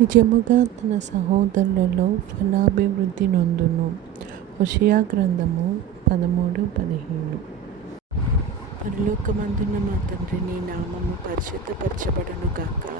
నిజముగా తన సహోదరులలో ఫలాభివృద్ధి నొందును. హుషయా గ్రంథము పదమూడు పదిహేను. పరలోకమందున్న మా తండ్రి నీ నామము పరిశుద్ధపరచబడును గాక